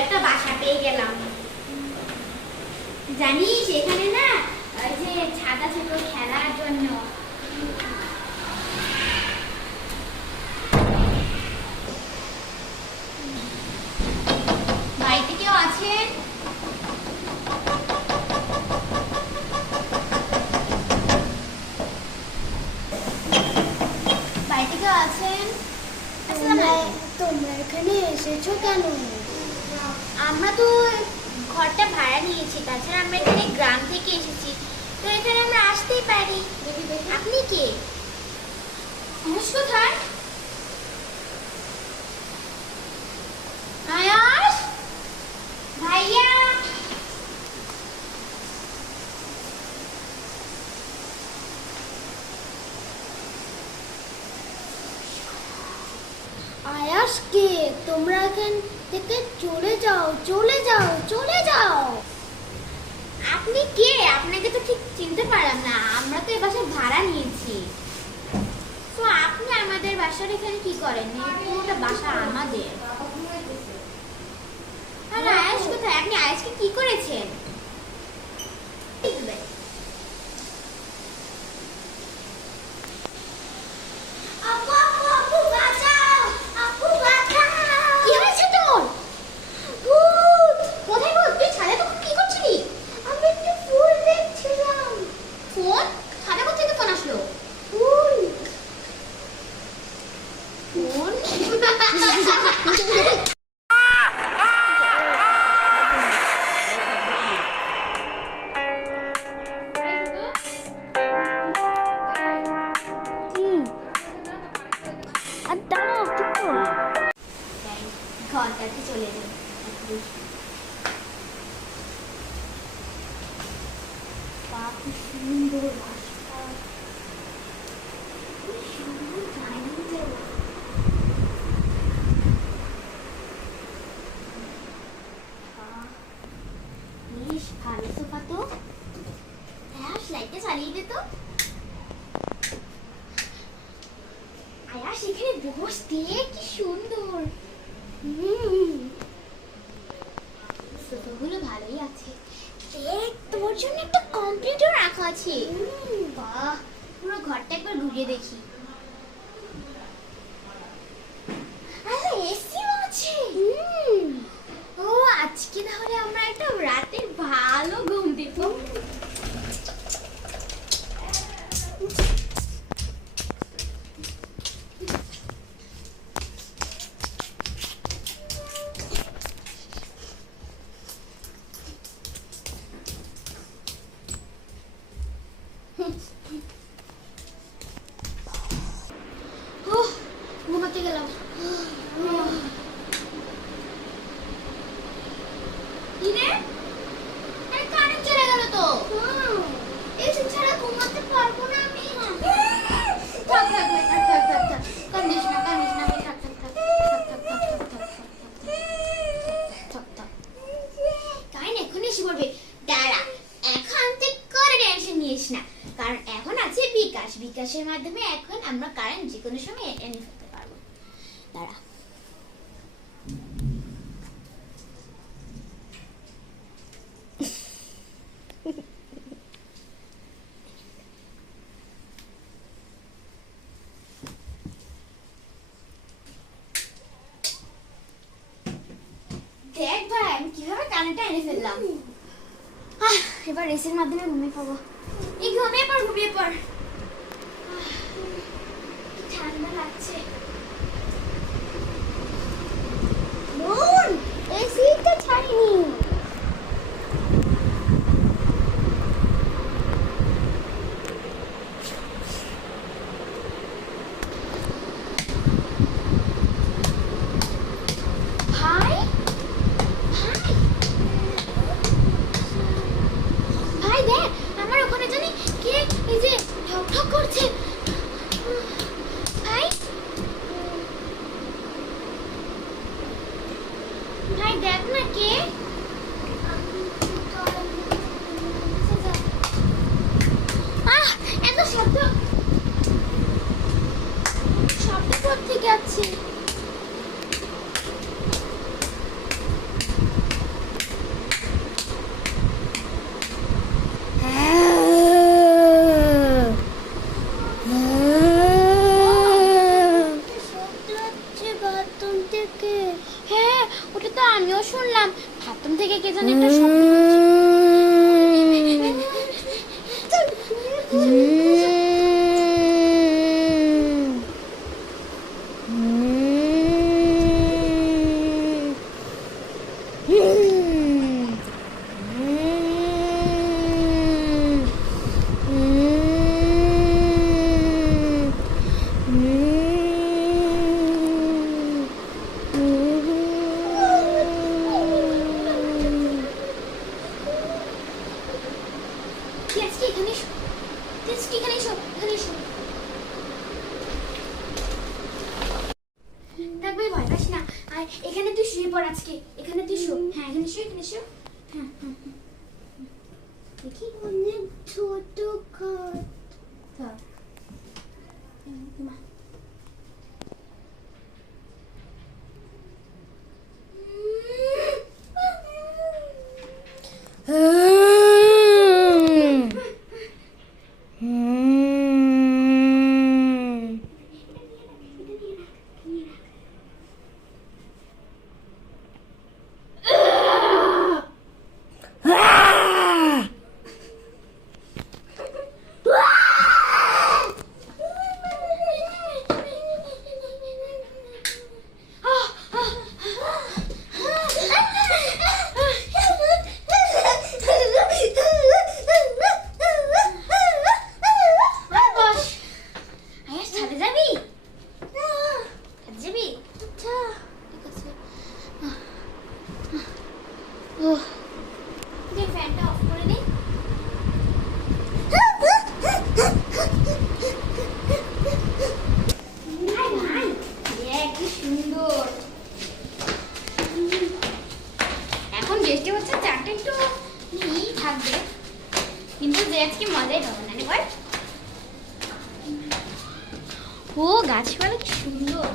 একটা বাসা পেয়ে গেলাম। জানিস, এখানে না, ওই যে ছিল খেলার জন্য। বাড়িতে কেউ আছেন। তোমরা এখানে এসেছ কেন? আমরা তো ঘরটা ভাড়া নিয়েছি, তাছাড়া আমরা এখানে গ্রাম থেকে এসেছি। তো এখানে আমরা আসতেই পারি। আপনি কে? আয়ুষ ভাইয়া? আয়াস কে? তোমরা এখান থেকে চলে যাও চলে যাও চলে যাও। আপনি কে? আপনাকে তো ঠিক চিনতে পারলাম না। আমরা তো এ বাসা ভাড়া নিয়েছি। তো আপনি আমাদের বাসার এখানে কি করেন? পুরোটা বাসা আমাদের। আর আয়াস কোথায়? আপনি আয়াসকে কি করেছেন? এখানে বসতে কি সুন্দর। হুম। তোর জন্য একটা কম্পিউটার রাখা আছে। বাহ, পুরো ঘরটা একবার ঘুরিয়ে দেখি। আরে, এসিও আছে। ও, আজকে তাহলে আমরা একটা রাতের ভালো ঘুম টেনশন না। কারণ এখন আছে বিকাশ। বিকাশের মাধ্যমে এখন আমরা কারেন্ট যে কোনো সময় এনে ফেলতে পারব। দাঁড়া। দেখ ভাই, আমি কীভাবে কারেন্টটা এনে ফেললাম? এবার রেসের মাধ্যমে ঘুমিয়ে পড়ব। E que eu nem percebi যাচ্ছি। থেকে হ্যাঁ ওটা তো আমিও শুনলাম। ভাবতাম থেকে কে জানে একটা থাকবে ভয় পাস না আর এখানে তুই শুয়ে পড় আজকে এখানে তুই শো হ্যাঁ এখানে শো এখানে হ্যাঁ হ্যাঁ হ্যাঁ। দেখি অনেক ছোট খাট চল হুম, মা। আয় বস আয়াস ছাদে যাবি ছাদে যাবি আচ্ছা ঠিক আছে ওহ যে ফ্যানটা অফ করে দে আয় ভাই দেখ কি সুন্দর এখন বৃষ্টি হচ্ছে চারটে একটু থাকবে। কিন্তু আজকে মজাই হবে না। বল ও গাছপালা কি সুন্দর।